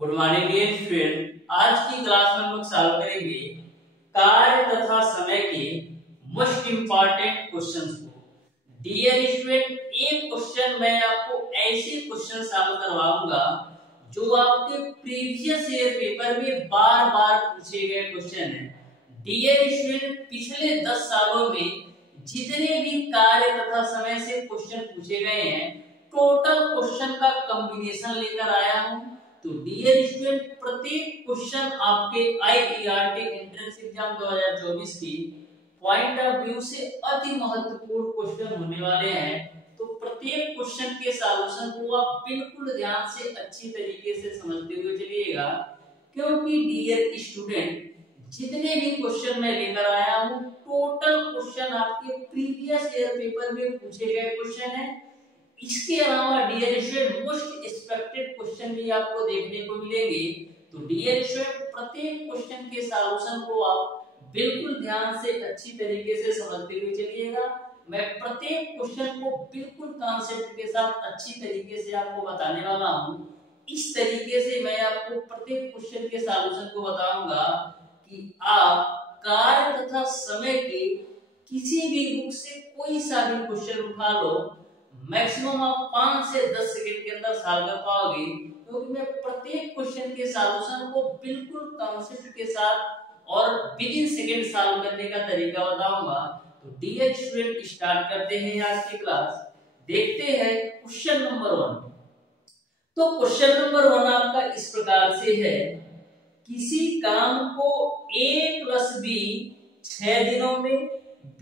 Good morning dear student. आज की class में हम लोग सॉल्व करेंगे कार्य तथा समय के मोस्ट इंपॉर्टेंट क्वेश्चंस को। डियर स्टूडेंट, एक क्वेश्चन मैं आपको ऐसे क्वेश्चन सॉल्व करवाऊंगा जो आपके प्रीवियस ईयर पेपर में बार बार पूछे गए क्वेश्चन है। डियर स्टूडेंट, पिछले 10 सालों में जितने भी कार्य तथा समय से क्वेश्चन पूछे गए हैं, टोटल क्वेश्चन का कॉम्बिनेशन लेकर आया हूं। तो डियर स्टूडेंट, प्रत्येक क्वेश्चन आपके आईईआरटी एंट्रेंस एग्जाम 2024 की पॉइंट ऑफ व्यू से अति महत्वपूर्ण क्वेश्चन होने वाले हैं। तो प्रत्येक क्वेश्चन के सॉल्यूशन को आप बिल्कुल ध्यान से अच्छी तरीके से समझते हुए चलिएगा, क्योंकि डियर स्टूडेंट, जितने भी क्वेश्चन मैं लेकर आया हूं, टोटल क्वेश्चन आपके प्रीवियस ईयर पेपर में पूछे गए क्वेश्चन है। इसके अलावा dear student, most expected question भी आपको देखने को मिलेंगे। तो डियर स्टूडेंट, प्रत्येक क्वेश्चन के सॉल्यूशन को आप बिल्कुल ध्यान से अच्छी तरीके से समझते हुए चलिएगा। मैं प्रत्येक क्वेश्चन को बिल्कुल कॉन्सेप्ट के साथ अच्छी तरीके से आपको बताने वाला हूं। इस तरीके से मैं आपको प्रत्येक क्वेश्चन के सॉल्यूशन को बताऊंगा कि आप कार्य तथा समय के किसी भी बुक से कोई सा भी क्वेश्चन उठा लो, मैक्सिमम आप 5 से 10 सेकंड के अंदर सॉल्व कर पाओगे, क्योंकि मैं प्रत्येक क्वेश्चन के सॉल्यूशन को बिल्कुल कॉन्सेप्ट के साथ और विद इन सेकंड सॉल्व करने का तरीका बताऊंगा। तो डियर स्टूडेंट, स्टार्ट करते हैं आज की क्लास। देखते हैं क्वेश्चन नंबर 1। तो क्वेश्चन नंबर 1 आपका इस प्रकार से है, किसी काम को a प्लस बी 6 दिनों में,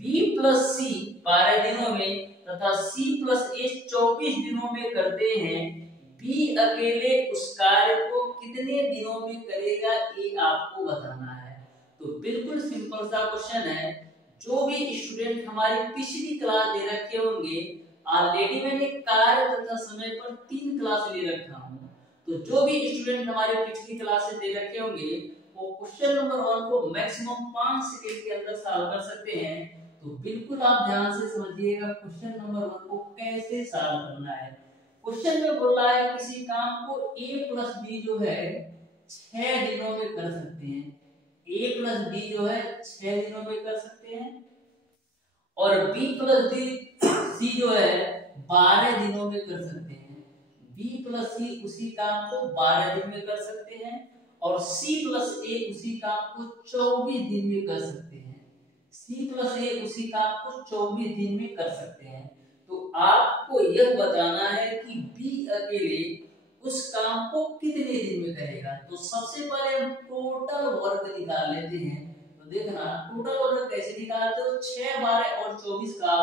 b प्लस सी 12 दिनों में तथा c प्लस a 24 दिनों में करते हैं। b अकेले उस कार्य को कितने दिनों में करेगा, ये आपको बताना है। तो बिल्कुल सिंपल सा क्वेश्चन है। जो भी स्टूडेंट हमारी पिछली क्लास दे रखे होंगे, ऑलरेडी मैंने कार्य तथा समय पर 3 क्लास ले रखा हूं। तो जो भी स्टूडेंट हमारी पिछली क्लास से दे रखे होंगे, वो क्वेश्चन नंबर 1 को मैक्सिमम 5 सेकंड के अंदर सॉल्व कर सकते हैं। तो बिल्कुल आप ध्यान से समझिएगा क्वेश्चन नंबर 1 को कैसे सॉल्व करना है। क्वेश्चन में बोल रहा है किसी काम को a प्लस b जो है 6 दिनों में कर सकते हैं। a प्लस b जो है 6 दिनों में कर सकते हैं, और b प्लस c जो है 12 दिनों में कर सकते हैं। b प्लस c उसी काम को 12 दिन में कर सकते हैं, और c प्लस a उसी काम को 24 दिन में कर सकते हैं। c प्लस a उसी काम को 24 दिन में कर सकते हैं। तो आपको यह बताना है कि b अकेले उस काम को कितने दिन में करेगा। तो सबसे पहले हम टोटल वर्क निकाल लेते हैं। तो देखना टोटल वर्क कैसे निकालते हो, 6, 12 और 24 का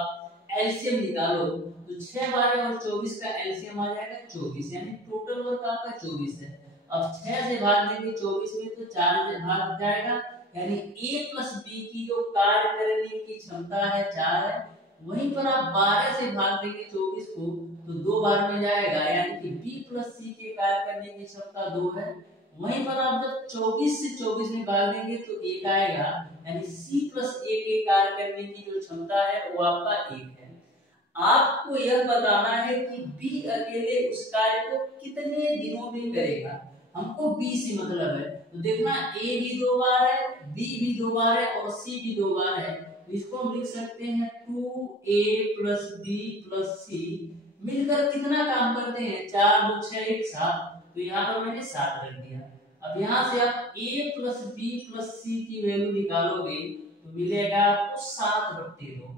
एलसीएम निकालो। तो 6, 12 और 24 का एलसीएम आ जाएगा 24, यानी टोटल वर्क आपका 24 है। अब 6 से भाग देंगे 24 में तो 4 से भाग जाएगा, यानी a प्लस b की जो कार्य करने की क्षमता है 4 है। वहीं पर आप 12 से भाग देंगे 24 को तो 2 बार में जाएगा, यानी कि b प्लस c के कार्य करने की क्षमता 2 है। वहीं पर आप जब 24 से 24 में भाग देंगे तो 1 आएगा, यानी c प्लस a के कार्य करने की जो क्षमता है वो आपका 1 है। आपको यह बताना है कि b अकेले उस कार्य को कितने दिनों में करेगा। हमको b से मतलब है। तो देखना a भी 2 बार है, b भी 2 बार है और c भी 2 बार है। तो इसको हम लिख सकते हैं 2a plus b plus c मिलकर कितना काम करते हैं, 4 2 6 1 7। तो यहाँ पर मैंने 7 रख दिया। अब यहाँ से आप a plus b plus c की वैल्यू निकालोगे तो मिलेगा आपको 7/2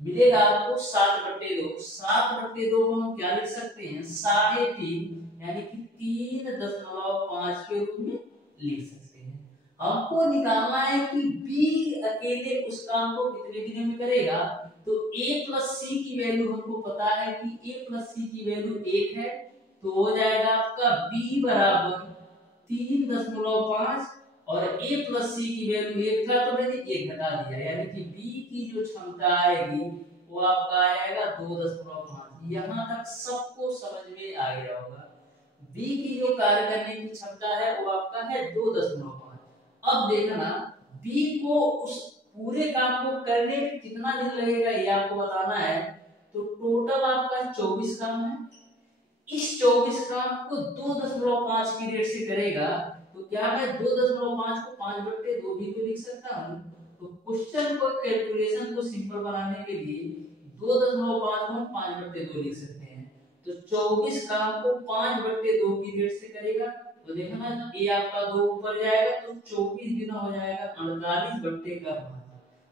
मिलेगा आपको 7/2। 7/2 को हम क्या लिख सकते हैं, 3.5, यानी कि 3.5 के रूप में लिख सकते हैं। हमको निकालना है कि b अकेले उस काम को कितने दिनों में करेगा। तो a प्लस c की वैल्यू हमको पता है कि a प्लस c की वैल्यू 1 है। तो हो जाएगा आपका b बराबर 3.5, और a प्लस c की वैल्यू 1 था तो मैंने 1 घटा दिया, यानी कि b की जो क्षमता आएगी वो आपका आएगा 2.5। यहाँ तक सबको समझ में आ गया होगा। b की जो कार्य करने की क्षमता है वो आपका है 2.5। अब देखना b को उस पूरे काम को करने में कितना दिन लगेगा ये आपको बताना है। तो टोटल आपका 24 काम है। इस 24 काम को 2.5 की रेट से करेगा, तो क्या मैं 2.5 को 5/2 भी तो लिख सकता हूँ। तो क्वेश्चन को कैलकुलेशन को सिंपल बनाने के लिए 2.5 को हम 5/2 लिख सकते हैं। तो 24 काम को 5/2 की रेट से करेगा, तो देखो ना ये आपका 2 ऊपर जाएगा तो 24 गुना हो जाएगा 48/5।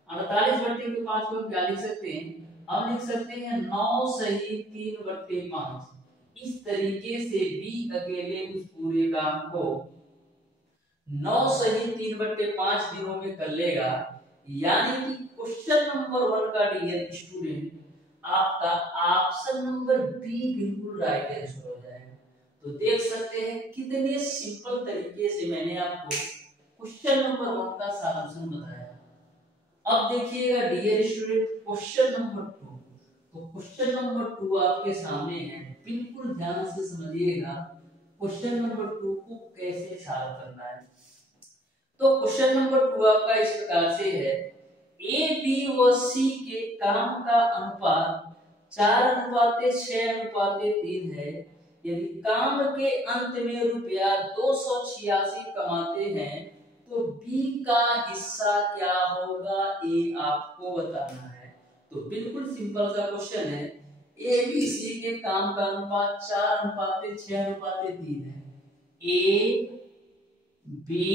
48/5 को हम क्या लिख सकते हैं, हम लिख सकते हैं 9 सही 3/5। इस तरीके से बी अकेले उस पूरे काम को 9 सही 3/5 दिनों में कर लेगा। यानी कि क्वेश्चन नंबर 1 का डियर स्टूडेंट आपका ऑप्शन नंबर बी बिल्कुल राइट आंसर हो जाएगा। तो देख सकते हैं कितने सिंपल तरीके से मैंने आपको क्वेश्चन नंबर 1 का सॉल्यूशन बताया। अब देखिएगा डियर स्टूडेंट क्वेश्चन नंबर 2। तो क्वेश्चन नंबर 2 आपके सामने है, बिल्कुल ध्यान से समझिएगा क्वेश्चन नंबर 2 को कैसे सॉल्व करना है। तो क्वेश्चन नंबर 2 आपका इस प्रकार से है, ए बी व सी के काम का अनुपात 4:6:3 है। यदि काम के अंत में रुपया 286 कमाते हैं तो बी का हिस्सा क्या होगा, ये आपको बताना है। तो बिल्कुल सिंपल सा क्वेश्चन है, ए बी सी के काम का अनुपात 4:6:3 है। ए बी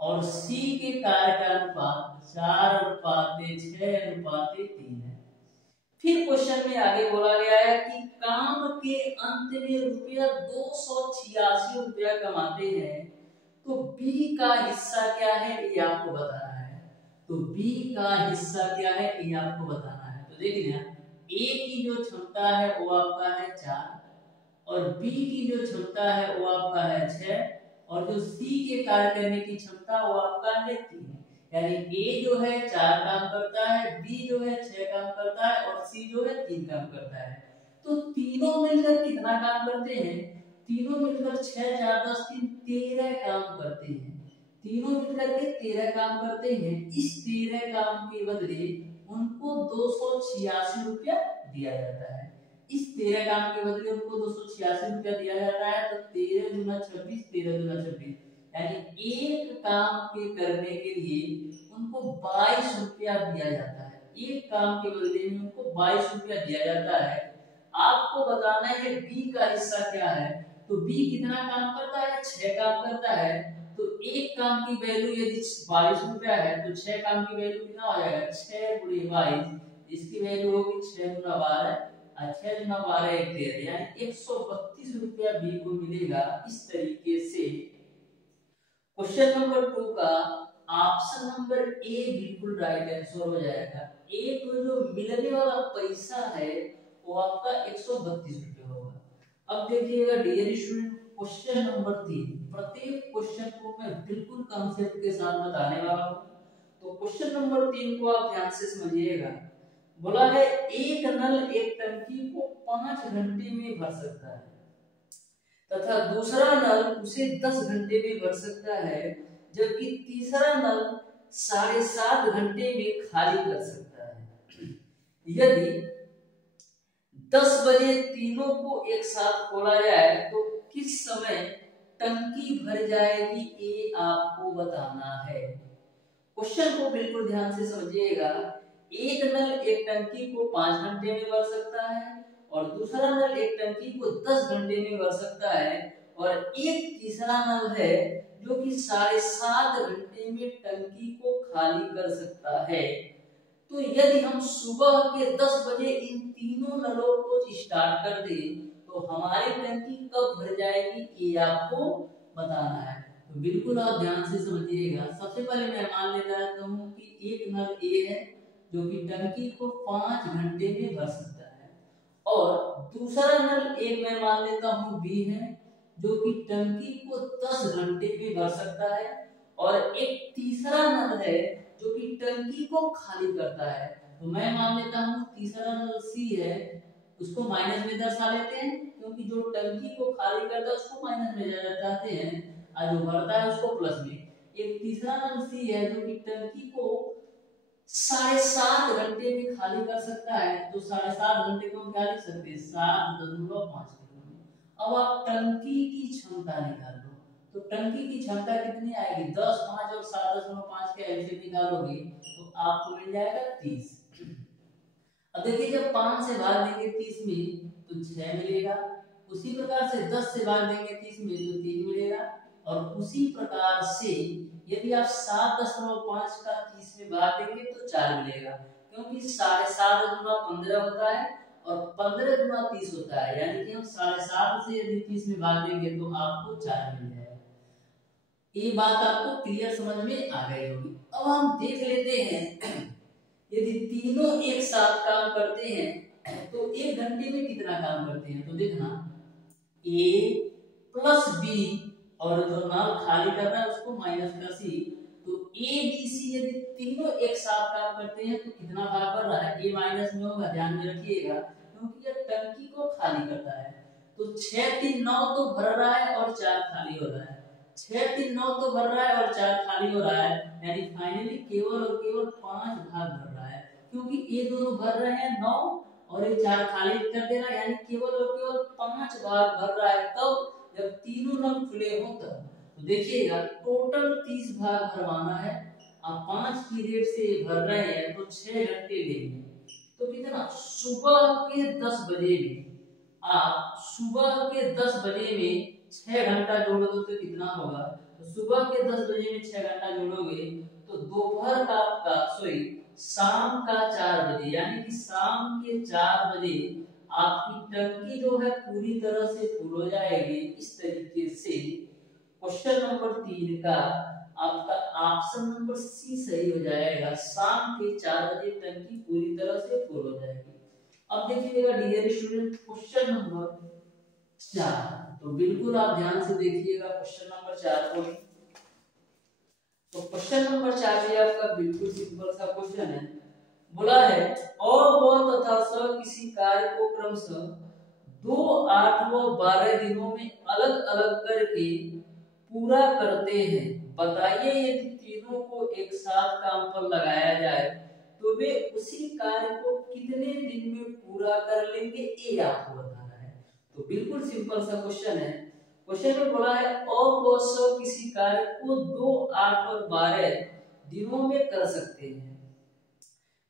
और सी के कार्य का अनुपात 4:6:3 है। फिर क्वेश्चन में आगे बोला गया है कि काम के अंत में रुपया 286 रुपया कमाते हैं तो बी का हिस्सा क्या है, ये आपको बताना है। तो बी का हिस्सा क्या है, ये आपको बताना है। तो देखिए ना, ए की जो क्षमता है वो आपका है 4 और बी की जो क्षमता है वो आपका है 6 और जो सी के कार्य करने की क्षमता वो आपका है 3। यानी ए जो है 4 काम करता है, बी जो है 6 काम करता है और सी जो है 3 काम करता है। तो तीनों मिलकर कितना काम करते हैं, तीनों मिलकर 6 4 10 3 13 काम करते हैं। तीनों मिलकर के 13 काम करते हैं। इस 13 काम के बदले उनको 286 रुपया दिया जाता है। इस 13 काम के बदले उनको 286 रुपया दिया जाता है। तो 13 दूना 26, 13 दूना 26, यानी एक काम के करने के लिए उनको 22 रुपया दिया जाता है। एक काम के बदले में उनको 22 रुपया दिया जाता है। आपको बताना है बी का हिस्सा क्या है। तो बी कितना काम करता है, 6 काम करता है। तो एक काम की वैल्यू यदि 22 रुपया है तो 6 काम की वैल्यू कितना हो जाएगा, 6 × 22, इसकी वैल्यू होगी 6 × 12 और 6 × 12 13, यानी 132 रुपया बी को मिलेगा। इस तरीके से क्वेश्चन नंबर 2 का ऑप्शन नंबर ए बिल्कुल राइट आंसर हो जाएगा। ए को जो मिलने वाला पैसा है वो आपका 132 रुपये होगा। अब देखिएगा डियर स्टूडेंट क्वेश्चन नंबर 3, प्रत्येक क्वेश्चन को मैं बिल्कुल कॉन्सेप्ट के साथ बताने वाला हूँ। तो क्वेश्चन नंबर 3 को आप ध्यान से समझिएगा। बोला है एक नल एक टंकी को 5 घंटे में भर सकता है तथा दूसरा नल उसे 10 घंटे में भर सकता है, जबकि तीसरा नल 7.5 घंटे में खाली कर सकता है। यदि 10 बजे तीनों को एक साथ खोला जाए तो किस समय टंकी भर जाएगी, ये आपको बताना है। क्वेश्चन को बिल्कुल ध्यान से समझिएगा। एक नल एक टंकी को 5 घंटे में भर सकता है और दूसरा नल एक टंकी को 10 घंटे में भर सकता है और एक तीसरा नल है जो कि 7.5 घंटे में टंकी को खाली कर सकता है। तो यदि हम सुबह के 10 बजे इन तीनों नलों को स्टार्ट कर दें तो हमारी टंकी कब भर जाएगी, ये आपको बताना है। तो बिल्कुल आप ध्यान से समझिएगा। सबसे पहले मैं मान लेता हूँ कि एक नल ए है जो कि टंकी को 5 घंटे में भर सकता है और दूसरा नल एक मैं मान लेता हूँ बी है जो कि टंकी को 10 घंटे में भर सकता है और एक तीसरा नल है जो कि टंकी को खाली करता है। तो मैं मान लेता हूँ तीसरा नल सी है, उसको माइनस में दर्शा लेते हैं क्योंकि जो टंकी को खाली करता है उसको माइनस में दर्शाते हैं और जो भरता है उसको प्लस में। एक तीसरा नल सी है जो कि टंकी को 7.5 घंटे में खाली कर सकता है। तो 7.5 घंटे को हम क्या लिख सकते हैं, 7.5, अब आप टंकी की क्षमता निकाल लो। तो टंकी की क्षमता कितनी आएगी, 10, 5 और 7.5 के एलसीएम निकालोगे तो आपको मिल जाएगा 30। अब देखिए जब 5 से भाग देंगे 30 में तो 6 मिलेगा, उसी प्रकार से 10 से भाग देंगे 30 में तो 3 मिलेगा, और उसी प्रकार से यदि आप 7.5 का 30 में भाग देंगे तो 4 मिलेगा, क्योंकि 7.5 गुना 15 होता है और 15 गुना 30 होता है, यानी कि हम 7.5 से यदि 30 में भाग देंगे तो आपको 4 मिल जाएगा। ये बात आपको क्लियर समझ में आ गई होगी। अब हम देख लेते हैं यदि तीनों एक साथ काम करते हैं तो 1 घंटे में कितना काम करते हैं। तो देखना A प्लस B और जो नाम खाली करना है उसको माइनस का C, तो A B C यदि तीनों एक साथ काम करते हैं तो कितना भाग बढ़ रहा है, A माइनस में होगा, ध्यान में रखिएगा, क्योंकि यह टंकी को खाली करता है। तो 6 3 9 तो भर रहा है और 4 खाली हो रहा है, 6 3 9 तो भर रहा है और 4 खाली हो रहा है, यानी फाइनली केवल और केवल 5 भाग भर रहा है, क्योंकि ये दोनों भर रहे हैं 9 और ये 4 खाली कर दे रहा है, यानी केवल और केवल 5 भाग भर रहा है। तब जब तीनों नल खुले हों तब। तो देखिएगा टोटल 30 भाग भरवाना है, आप 5 की रेट से भर रहे हैं तो 6 घंटे लेंगे। तो कितना, सुबह के 10 बजे में आप सुबह के 10 बजे में 6 घंटा जोड़ दो तो कितना होगा, तो सुबह के 10 बजे में 6 घंटा जोड़ोगे तो दोपहर का आपका सॉरी शाम का 4 बजे, यानी कि शाम के 4 बजे आपकी टंकी जो है पूरी तरह से फुल हो जाएगी। इस तरीके से क्वेश्चन नंबर 3 का आपका ऑप्शन नंबर सी सही हो जाएगा, शाम के 4 बजे टंकी पूरी तरह से फुल हो जाएगी। अब देखिएगा डियर स्टूडेंट क्वेश्चन नंबर 4, तो बिल्कुल आप ध्यान से देखिएगा क्वेश्चन नंबर 4 को। तो क्वेश्चन नंबर 4 भी आपका बिल्कुल सिंपल सा क्वेश्चन है। बोला है अ ब तथा स किसी कार्य को क्रमशः 2, 8 व 12 दिनों में अलग अलग करके पूरा करते हैं, बताइए यदि तीनों को एक साथ काम पर लगाया जाए तो वे उसी कार्य को कितने दिन में पूरा कर लेंगे, ये आपको बताना है। तो बिल्कुल सिंपल सा क्वेश्चन है। क्वेश्चन में बोला है अ ब स किसी कार्य को 2, 8 और 12 दिनों में कर सकते हैं,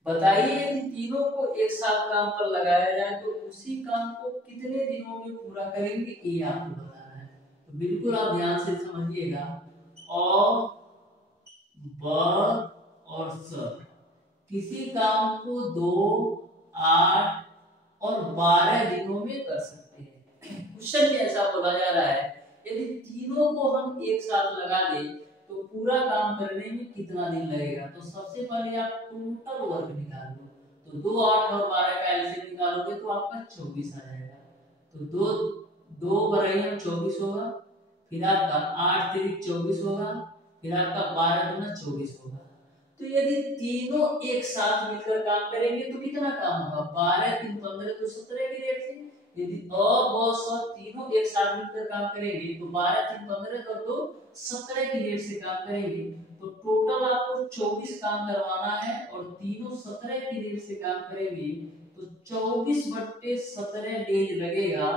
बताइए यदि तीनों को एक साथ काम पर लगाया जाए तो उसी काम को कितने दिनों में पूरा करेंगे, ये आपको बताना है। तो बिल्कुल आप ध्यान से समझिएगा, अ ब और स किसी काम को 2, 8 और 12 दिनों में कर सकते हैं। क्वेश्चन में ऐसा बोला जा रहा है यदि तीनों को हम एक साथ लगा दें तो पूरा काम करने में कितना दिन लगेगा। तो सबसे पहले आप टोटल वर्क निकाल लो, तो 2, 8 और 12 का एलसीएम निकालोगे तो आपका 24 आ जाएगा। तो 2 बराबर 24 होगा, फिर आपका 8 तिरिक 24 होगा, फिर आपका 12 गुना 24 होगा। तो यदि तीनों एक साथ मिलकर काम करेंगे तो कितना काम होगा, 12 3 15 तो 17 की रेट से। यदि अ ब स तीनों एक साथ मिलकर काम करेंगे तो 12 3 15 कर दो 17 की रेट से काम करेंगे, तो टोटल आपको 24 काम करवाना है और तीनों 17 की रेट से काम करेंगे तो 24/17 डेज लगेगा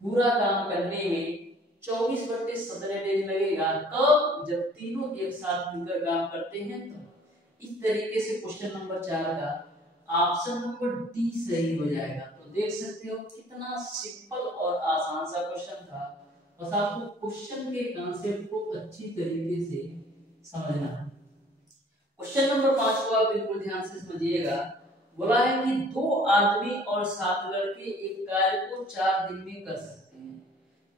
पूरा काम करने में। 24/17 डेज लगेगा कब, जब तीनों एक साथ मिलकर काम करते हैं तो। इस तरीके से क्वेश्चन नंबर 4 का ऑप्शन नंबर डी सही हो जाएगा। तो देख सकते हो कितना सिंपल और आसान सा क्वेश्चन था, बस आपको क्वेश्चन के कॉन्सेप्ट को अच्छी तरीके से समझना है। क्वेश्चन नंबर 5 को आप बिल्कुल ध्यान से समझिएगा। बोला है कि 2 आदमी और 7 लड़के एक कार्य को 4 दिन में कर सकते हैं।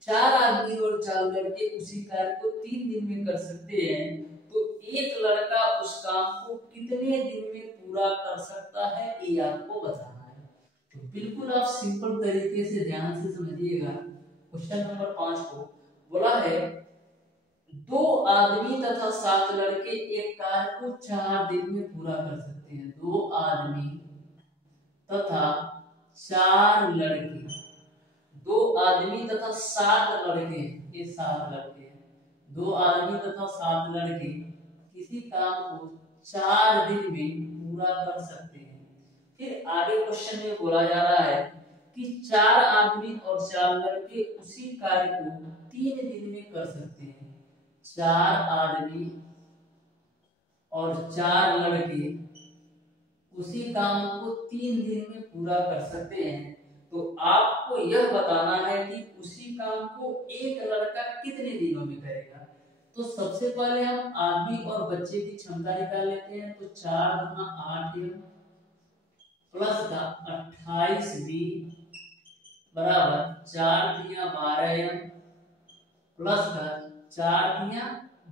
4 आदमी और 4 लड़के उसी कार्य को 3 दिन में कर सकते हैं, तो एक लड़का उस काम को कितने दिन में पूरा कर सकता है, ये आपको बताना है। तो बिल्कुल आप सिंपल तरीके से ध्यान से समझिएगा क्वेश्चन नंबर 5 को। बोला है 2 आदमी तथा 7 लड़के एक कार्य को 4 दिन में पूरा कर सकते हैं। 2 आदमी तथा 4 लड़के, 2 आदमी तथा 7 लड़के, ये 7 लड़के हैं, 2 आदमी तथा 7 लड़के किसी काम को 4 दिन में पूरा कर सकते हैं। फिर आगे क्वेश्चन में बोला जा रहा है कि 4 आदमी और 4 लड़के उसी कार्य को 3 दिन में कर सकते हैं। 4 आदमी और 4 लड़के उसी काम को 3 दिन में पूरा कर सकते हैं। तो आपको यह बताना है कि उसी काम को एक लड़का कितने दिनों में करेगा। तो सबसे पहले हम आदमी और बच्चे की क्षमता निकाल लेते हैं। तो 4 गुना 8 प्लस का 28 बी बराबर 4 तिया 12 प्लस का 4 तिया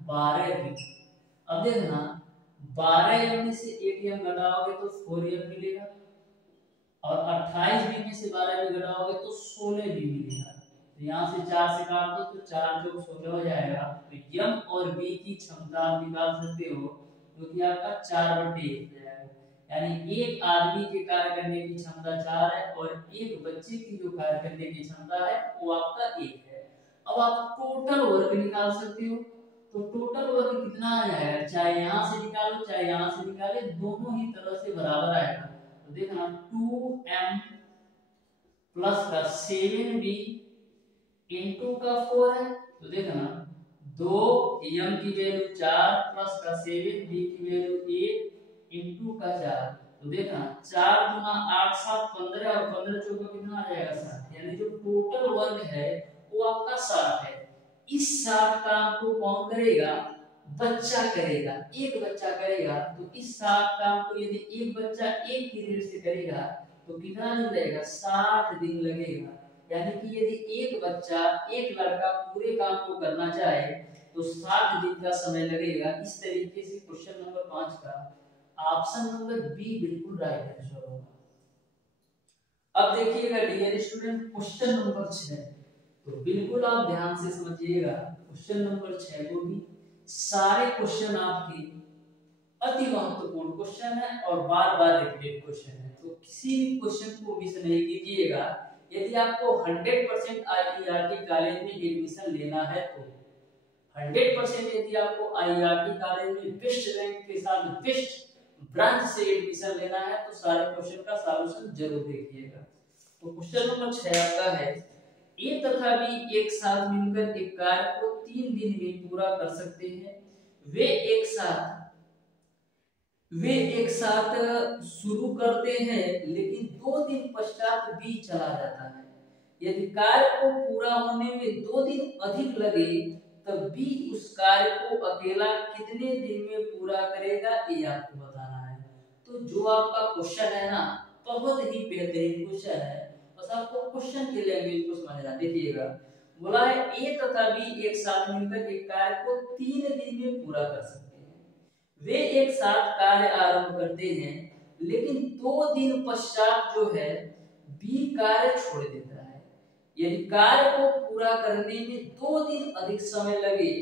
12 बी। अब देखना 12 में से 1 घटाओगे तो 4 मिलेगा और 28 बी में से 12 भी घटाओगे तो 16 बी मिलेगा। तो यहाँ से 4 से काट दो तो 4 जो 16 हो जाएगा। तो यम और बी की क्षमता आप निकाल सकते हो जो कि आपका 4/1 हो जाएगा। यानी एक आदमी के कार्य करने की क्षमता 4 है और एक बच्चे की जो कार्य करने की क्षमता है वो आपका 1 है। अब आप टोटल वर्क निकाल सकते हो। तो टोटल वर्क कितना आ जाएगा, चाहे यहाँ से निकालो चाहे यहाँ से निकाले, दोनों ही तरह से बराबर आएगा। तो देखना 2m प्लस का 7b इंटू का 4 है। तो देखना 2m की वैल्यू 4 प्लस का 7b की वैल्यू 1 इंटू का 4। तो देखना 4 गुना 8 7 15 और 15 चौका कितना आ जाएगा 60। यानी जो टोटल वर्क है वो आपका 60 है। इस 60 काम को कौन करेगा, बच्चा करेगा, एक बच्चा करेगा। तो इस 60 काम को यदि एक बच्चा एक पीरियड से करेगा तो कितना दिन लगेगा, 60 दिन लगेगा। यानी कि यदि एक बच्चा एक लड़का पूरे काम को करना चाहे तो 60 दिन का समय लगेगा। इस तरीके से क्वेश्चन नंबर 5 का ऑप्शन नंबर बी बिल्कुल राइट आंसर होगा। अब देखिएगा डियर स्टूडेंट क्वेश्चन नंबर 6। तो बिल्कुल आप ध्यान से समझिएगा क्वेश्चन नंबर 6 को भी। सारे क्वेश्चन आपके अति महत्वपूर्ण क्वेश्चन है और बार-बार रिपीटेड क्वेश्चन है। तो किसी भी क्वेश्चन को मिस नहीं कीजिएगा। यदि आपको 100% आईईआरटी कॉलेज में एडमिशन लेना है तो 100% यदि आपको आईईआरटी कॉलेज में बेस्ट रैंक के साथ बेस्ट ब्रांच से एडमिशन लेना है तो सारे क्वेश्चन का सॉल्यूशन जरूर देखिएगा। तो क्वेश्चन नंबर 6 आपका है, ए तथा बी एक साथ मिलकर एक कार्य को 3 दिन में पूरा कर सकते हैं। वे एक साथ शुरू करते हैं लेकिन 2 दिन पश्चात बी चला जाता है। यदि कार्य को पूरा होने में 2 दिन अधिक लगे तब बी उस कार्य को अकेला कितने दिन में पूरा करेगा, ये आपको बताना है। तो जो आपका क्वेश्चन है ना बहुत ही बेहतरीन क्वेश्चन है, बस आपको क्वेश्चन की लैंग्वेज को समझना। देखिएगा बोला है ए तथा बी एक साथ मिलकर एक कार्य को 3 दिन में पूरा कर सकते हैं। वे एक साथ कार्य आरंभ करते हैं लेकिन 2 दिन पश्चात जो है बी कार्य छोड़ देता है। यदि कार्य को पूरा करने में 2 दिन अधिक समय लगे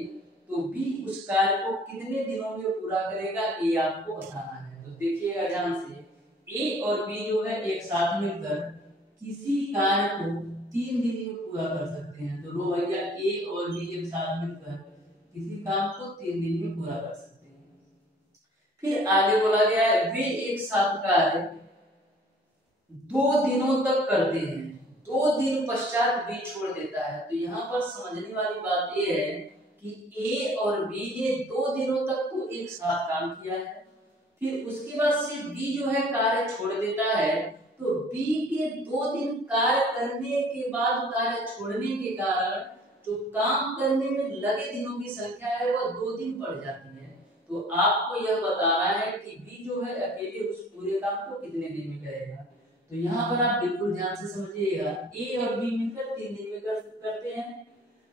तो बी उस कार्य को कितने दिनों में पूरा करेगा, ये आपको बताना है। तो देखिएगा ध्यान से, ए और बी जो है एक साथ मिलकर किसी कार्य को 3 दिन में पूरा कर सकते हैं। तो लो भैया ए और बी एक साथ मिलकर किसी काम को 3 दिन में पूरा कर सकते हैं। फिर आगे बोला गया है वे एक साथ कार्य 2 दिनों तक करते हैं, 2 दिन पश्चात बी छोड़ देता है। तो यहाँ पर समझने वाली बात यह है कि ए और बी ने 2 दिनों तक तो एक साथ काम किया है, फिर उसके बाद से बी जो है कार्य छोड़ देता है। तो बी के 2 दिन कार्य करने के बाद कार्य छोड़ने के कारण जो काम करने में लगे दिनों की संख्या है वह 2 दिन बढ़ जाती है। तो आपको यह बताना है कि बी जो है अकेले उस पूरे काम को कितने दिन में करेगा। तो यहाँ पर आप बिल्कुल ध्यान से समझिएगा, ए और बी मिलकर 3 दिन में करते हैं।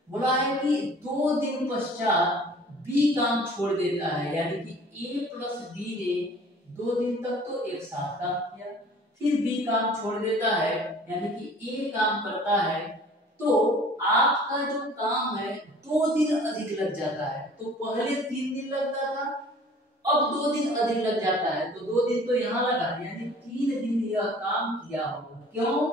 बोला है कि 2 दिन पश्चात बी काम छोड़ देता है, यानी कि ए प्लस बी ने 2 दिन तक तो एक साथ काम किया, फिर बी काम छोड़ देता है यानी कि ए काम करता है। तो आपका जो काम है 2 दिन अधिक लग जाता है। तो पहले 3 दिन लगता था, अब 2 दिन अधिक लग जाता है। तो 2 दिन तो यहाँ लगा यानी 3 दिन यह काम किया होगा। क्यों?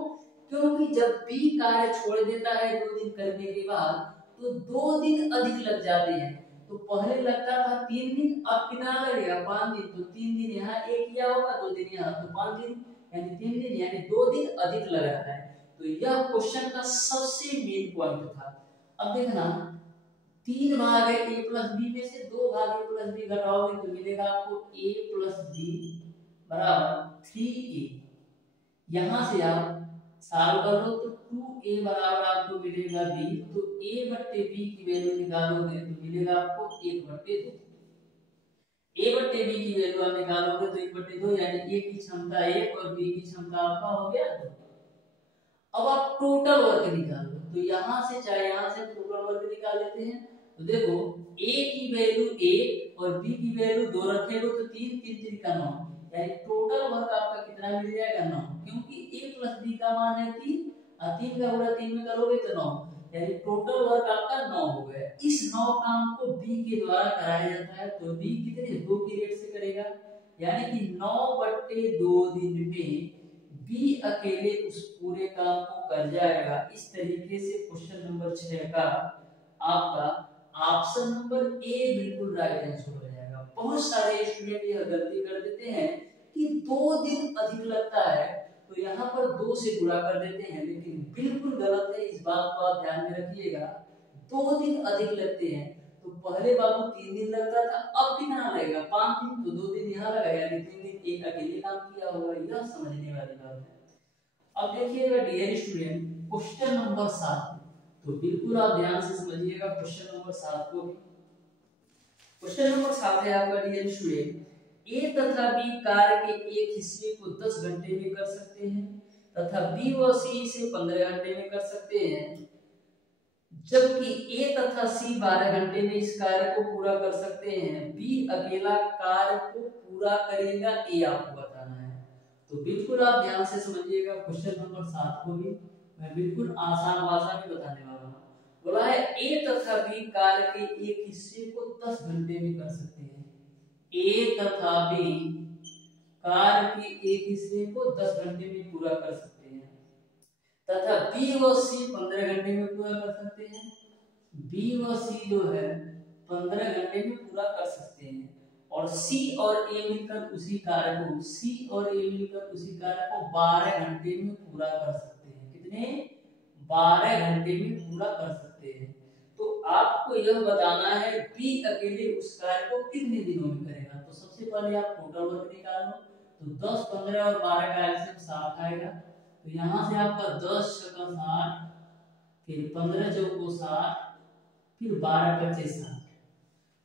क्योंकि जब बी कार्य छोड़ देता है 2 दिन करने के बाद तो 2 दिन अधिक लग जाते हैं। तो पहले लगता था 3 दिन, अब कितना लगेगा 5 दिन। तो 3 दिन यहाँ एक किया होगा, 2 दिन यहाँ, तो 5 दिन यानी 3 दिन यानी 2 दिन अधिक लग रहा है। तो यह क्वेश्चन का सबसे मेन पॉइंट था। अब देखना 3 भाग है a प्लस बी में से 2 भाग a प्लस बी घटाओगे तो मिलेगा आपको a प्लस बी बराबर 3a। यहां से आप सॉल्व कर लो तो 2a बराबर आपको मिलेगा b, तो a बट्टे b की वैल्यू निकालोगे तो मिलेगा आपको 1/2। a बट्टे b की वैल्यू आप निकालोगे तो 1/2, यानी a की क्षमता 1 और b की क्षमता आपका हो गया 2। अब आप टोटल वर्क निकालो, तो यहां से चाहे यहां से टोटल वर्क निकाल लेते हैं। तो देखो a की वैल्यू 1 और b की वैल्यू 2 रखेंगे तो 3 3 3 का 9, यानी टोटल वर्क आपका कितना मिल जाएगा 9, क्योंकि a प्लस b का मान है 3 और 3 का गुणा 3 में करोगे तो 9, यानी टोटल वर्क आपका 9 हो गया। इस 9 काम को b के द्वारा कराया जाता है, तो b कितने 2 की रेट से करेगा, यानी कि 9/2 दिन में बी अकेले उस पूरे काम को कर जाएगा। इस तरीके से क्वेश्चन नंबर 6 का आपका ऑप्शन नंबर ए बिल्कुल राइट आंसर हो जाएगा। बहुत सारे स्टूडेंट यह गलती कर देते हैं कि 2 दिन अधिक लगता है तो यहाँ पर 2 से गुणा कर देते हैं, लेकिन बिल्कुल गलत है। इस बात को आप ध्यान में रखिएगा। 2 दिन अधिक लगते हैं तो पहले बाबू 3 दिन लगता था, अब कितना लगेगा 5 दिन, तो 2 दिन यहाँ लगा, यानी 3 दिन एक अकेले काम किया होगा। यह समझने वाली बात है। अब देखिएगा डियर स्टूडेंट क्वेश्चन नंबर 7, तो बिल्कुल आप ध्यान से समझिएगा क्वेश्चन नंबर 7 को भी। क्वेश्चन नंबर 7 है आपका डियर स्टूडेंट, ए तथा बी कार्य के एक हिस्से को 10 घंटे में कर सकते हैं तथा बी व सी इसे 15 घंटे में कर सकते हैं, जबकि ए तथा सी 12 घंटे में इस कार्य को पूरा कर सकते हैं। बी अकेला कार्य को पूरा करेगा, ए आपको बताना है। तो बिल्कुल आप ध्यान से समझिएगा क्वेश्चन नंबर 7 को भी, मैं बिल्कुल आसान भाषा में बताने वाला हूँ। बोला है ए तथा बी कार्य के एक हिस्से को 10 घंटे में कर सकते हैं। ए तथा बी कार्य के एक हिस्से को 10 घंटे में पूरा कर सकते हैं तथा बी व सी 15 घंटे में पूरा कर सकते हैं। बी व सी जो है 15 घंटे में पूरा कर सकते हैं और सी और ए मिलकर उसी कार्य को 12 घंटे में पूरा कर सकते हैं। कितने 12 घंटे में पूरा कर सकते हैं। तो आपको यह बताना है बी अकेले उस कार्य को कितने दिनों में करेगा। तो सबसे पहले आप टोटल वर्क निकालो, तो 10 15 और 12 का एलसीएम 60 आएगा। तो यहाँ से आपका 10 × 60, फिर 15 × 60, फिर 12 × 25 60।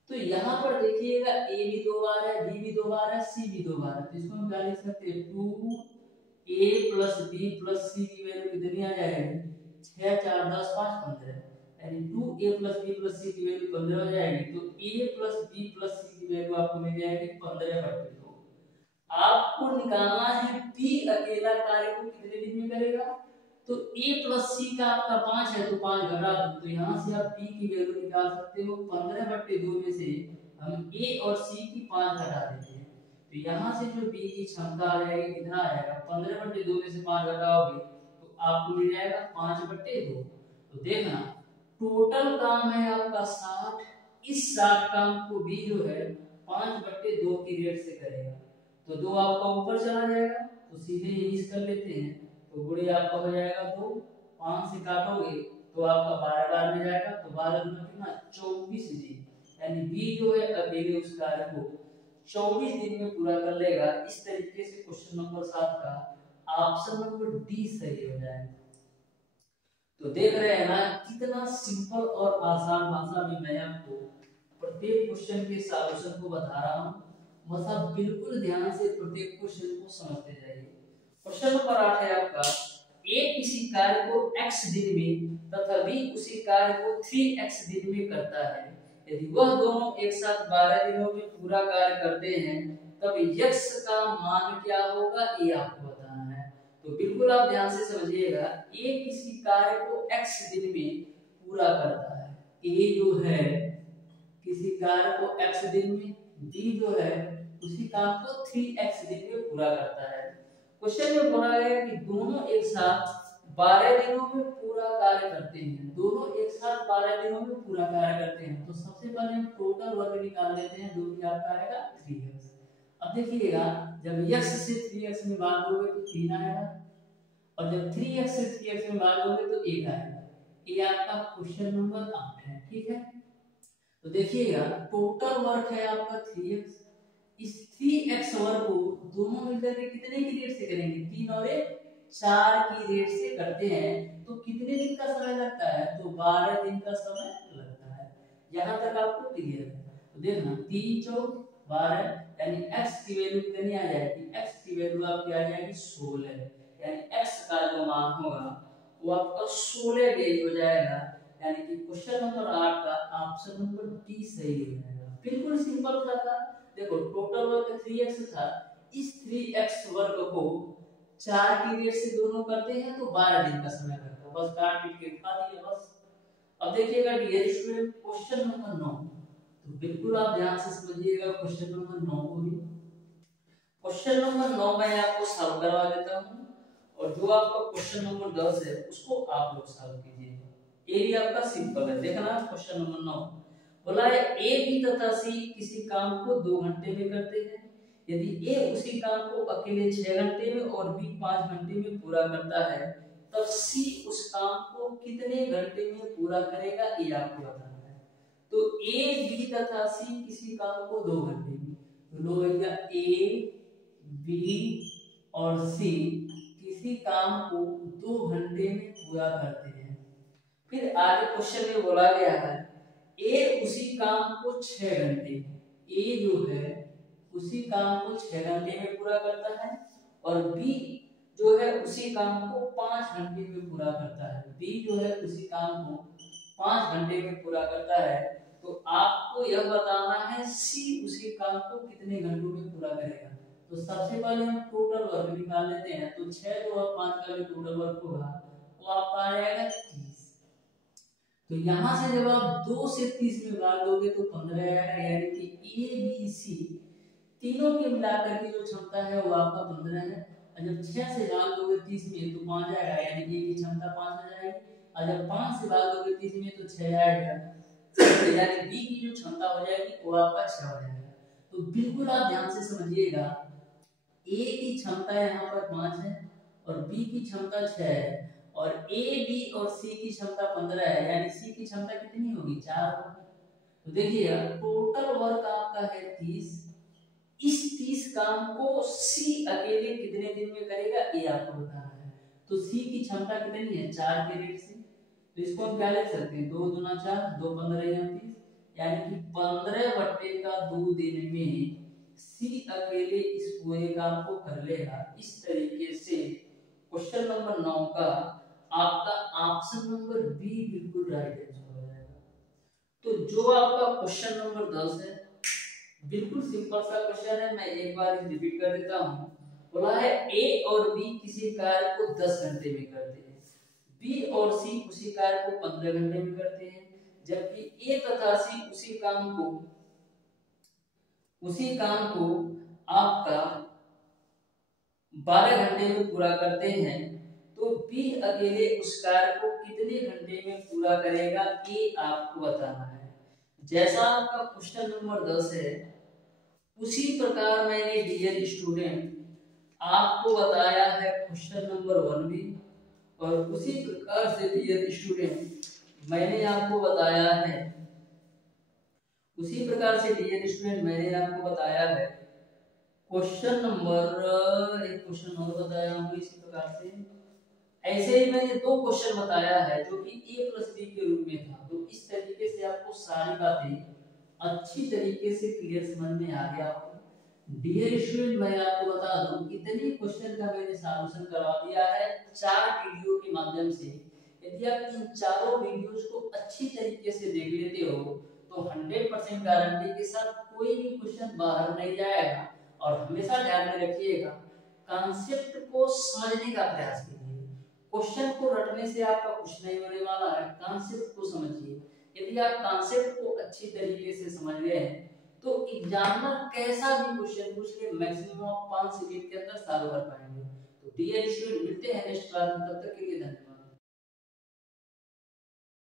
तो यहाँ पर देखिएगा ए भी 2 बार है, बी भी 2 बार है, सी भी 2 बार है। तो इसको हम क्या लिख सकते हैं 2a + b + c की वैल्यू कितनी आ जाएगी 6 4 10 5 15, यानी 2a + b + c की वैल्यू 15 हो जाएगी। तो a + b + c की वैल्यू आपको मिल जाएगी 15/2। आपको निकालना है b अकेला कार्य को कितने दिन में करेगा। तो a + c का आपका 5 है तो 5 घटा दो, तो यहाँ से आप b की वैल्यू निकाल सकते हो। 15/2 में से हम a और c की 5 घटा देते हैं, तो यहाँ से जो b की क्षमता आ जाएगी कितना आएगा 15/2 में से 5 घटाओगे तो आपको मिल जाएगा 5/2। तो देखना टोटल काम है आपका 60, इस 60 काम को b जो है 5/2 की रेट से करेगा। तो 2 आपका ऊपर चला जाएगा, तो सीधे यही कर लेते हैं। तो गुणे आपका हो जाएगा 2, 5 से काटोगे तो आपका 12 बार में जाएगा, तो 12 गुना कितना 24 दिन, यानी बी जो है अकेले उस कार्य को 24 दिन में पूरा कर लेगा। इस तरीके से क्वेश्चन नंबर 7 का ऑप्शन नंबर डी सही हो जाएगा। तो देख रहे हैं ना कितना सिंपल और आसान भाषा में मैं आपको प्रत्येक क्वेश्चन के सॉल्यूशन को बता रहा हूँ। बस आप बिल्कुल ध्यान से प्रत्येक क्वेश्चन को समझते जाइए। क्वेश्चन नंबर 8 है आपका, ए किसी कार्य को x दिन में तथा b उसी कार्य को 3x दिन में करता है। यदि वह दोनों एक साथ 12 दिनों में पूरा कार्य करते हैं तब x का मान क्या होगा, ये आपको बताना है। तो बिल्कुल आप ध्यान से समझिएगा। ए किसी कार्य को x दिन में पूरा करता है, ए जो है किसी कार्य को x दिन में, b जो है उसी काम को 3x दिन में पूरा करता है। क्वेश्चन में बोला है कि दोनों एक साथ 12 दिनों में पूरा कार्य करते हैं। दोनों एक साथ 12 दिनों में पूरा कार्य करते हैं। तो सबसे पहले हम टोटल वर्क निकाल लेते हैं, जो कि आपका आएगा 3x। अब देखिएगा जब x से 3x में बात होगी तो 3 आएगा, और जब 3x से 3x में भाग दोगे तो 1 आएगा। ये आपका क्वेश्चन नंबर 8 है। ठीक है, तो देखिएगा टोटल वर्क है आपका 3x। इस 3x वर्क को दोनों मिलकर के कितने की रेट से करेंगे, 3 और 1 4 की रेट से करते हैं तो कितने दिन का समय लगता है, तो 12 दिन का समय लगता है। यहाँ तक आपको क्लियर है। तो देखना 3 चौक 12 यानी x की वैल्यू कितनी आ जाएगी, x की वैल्यू आपकी आ जाएगी 16, यानी x का जो मान होगा वो आपका 16 डेज हो जाएगा। यानी कि क्वेश्चन नंबर 8 का ऑप्शन नंबर डी सही हो जाएगा। बिल्कुल सिंपल सा था। देखो टोटल वर्क 3x था, इस 3x वर्ग को 4 की रेट से दोनों करते हैं तो 12 दिन का समय लगता है। बस काट पीट के खा दिया बस। अब देखिएगा डियर स्टूडेंट क्वेश्चन नंबर 9, तो बिल्कुल आप ध्यान से समझिएगा क्वेश्चन नंबर 9 को भी। क्वेश्चन नंबर 9 मैं आपको सॉल्व करवा देता हूं और जो आपका क्वेश्चन नंबर 10 है उसको आप लोग सॉल्व कीजिए। ये भी आपका सिंपल है। देखना क्वेश्चन नंबर 9 बोला है ए बी तथा सी किसी काम को 2 घंटे में करते हैं। यदि ए उसी काम को अकेले 6 घंटे में और बी 5 घंटे में पूरा करता है तब सी उस काम को कितने घंटे में पूरा करेगा, ये आपको बताना है। तो ए बी तथा सी किसी काम को 2 घंटे में, तो लो भैया ए बी और सी किसी काम को 2 घंटे में पूरा करते हैं। फिर आगे क्वेश्चन में बोला गया है ए उसी काम को 6 घंटे, ए जो है उसी काम को 6 घंटे में पूरा करता है और बी जो है उसी काम को 5 घंटे में पूरा करता है। बी जो है उसी काम को 5 घंटे में पूरा करता है। तो आपको यह बताना है सी उसी काम को कितने घंटों में पूरा करेगा। तो सबसे पहले हम टोटल वर्क निकाल लेते हैं। तो 6 और 5 का जो टोटल वर्क होगा वो आपका आ जाएगा 30। तो यहाँ से जब आप 2 से 30 में भाग दोगे तो 15 आएगा, यानी कि ए बी सी तीनों के मिलाकर की जो क्षमता है वो आपका 15 है। और जब 6 से भाग दोगे 30 में तो 5 आएगा, यानी कि ए की क्षमता 5 हो जाएगी। और जब 5 से भाग दोगे 30 में तो 6 आएगा, यानी बी की जो क्षमता हो जाएगी वो आपका 6 हो जाएगा। तो बिल्कुल आप ध्यान से समझिएगा, ए की क्षमता यहाँ पर 5 है और बी की क्षमता 6 है और ए बी और सी की क्षमता 15 है, यानी सी की क्षमता कितनी होगी, 4 होगी। तो देखिए टोटल वर्क आपका है 30। इस 30 काम को सी अकेले कितने दिन में करेगा ये आपको बताना है। तो सी की क्षमता कितनी है, 4 के रेट से। तो इसको हम क्या लिख सकते हैं, 2 दूना 4 2 15 या 30, यानी कि 15/2 दिन में सी अकेले इस पूरे काम को कर लेगा। इस तरीके से क्वेश्चन नंबर 9 का आपका ऑप्शन नंबर बी बिल्कुल राइट आंसर हो जाएगा। तो जो आपका क्वेश्चन नंबर 10 है बिल्कुल सिंपल सा क्वेश्चन है, मैं एक बार रिपीट कर देता हूं। बोला है ए और बी किसी कार्य को 10 घंटे में करते हैं, बी और सी उसी कार्य को 15 घंटे में करते हैं, जबकि ए तथा सी उसी काम को आपका 12 घंटे में पूरा करते हैं। तो बी अकेले उस कार्य को कितने घंटे में पूरा करेगा ये आपको बताना है। जैसा आपका क्वेश्चन नंबर 10 है उसी प्रकार मैंने डियर स्टूडेंट आपको बताया है क्वेश्चन नंबर 1 भी, और उसी प्रकार से डियर स्टूडेंट मैंने आपको बताया है क्वेश्चन नंबर एक क्वेश्चन और बताया हूँ इसी प्रकार से। ऐसे ही मैंने 2 क्वेश्चन बताया है जो कि a+b के रूप में था। तो इस तरीके से आपको सारी बातें अच्छी तरीके से क्लियर समझ में आ गया होगा। डियर स्टूडेंट मैं आपको बता दूं इतने क्वेश्चन का मैंने सॉल्यूशन करवा दिया है 4 वीडियो के माध्यम से। यदि आप इन चारों वीडियोस को अच्छी तरीके से देख लेते हो तो 100% गारंटी के साथ कोई भी क्वेश्चन बाहर नहीं जाएगा। और हमेशा ध्यान में रखिएगा कॉन्सेप्ट को समझने का प्रयास कीजिए। क्वेश्चन को रटने से आपका कुछ नहीं होने वाला है, कॉन्सेप्ट को समझिए। यदि आप कॉन्सेप्ट को अच्छी तरीके से समझ गए हैं तो एग्जामिनर कैसा भी क्वेश्चन पूछ ले मैक्सिमम 5 सेकंड के अंदर सॉल्व कर पाएंगे। तो डियर स्टूडेंट मिलते हैं नेक्स्ट क्लास में, तब तक के लिए धन्यवाद।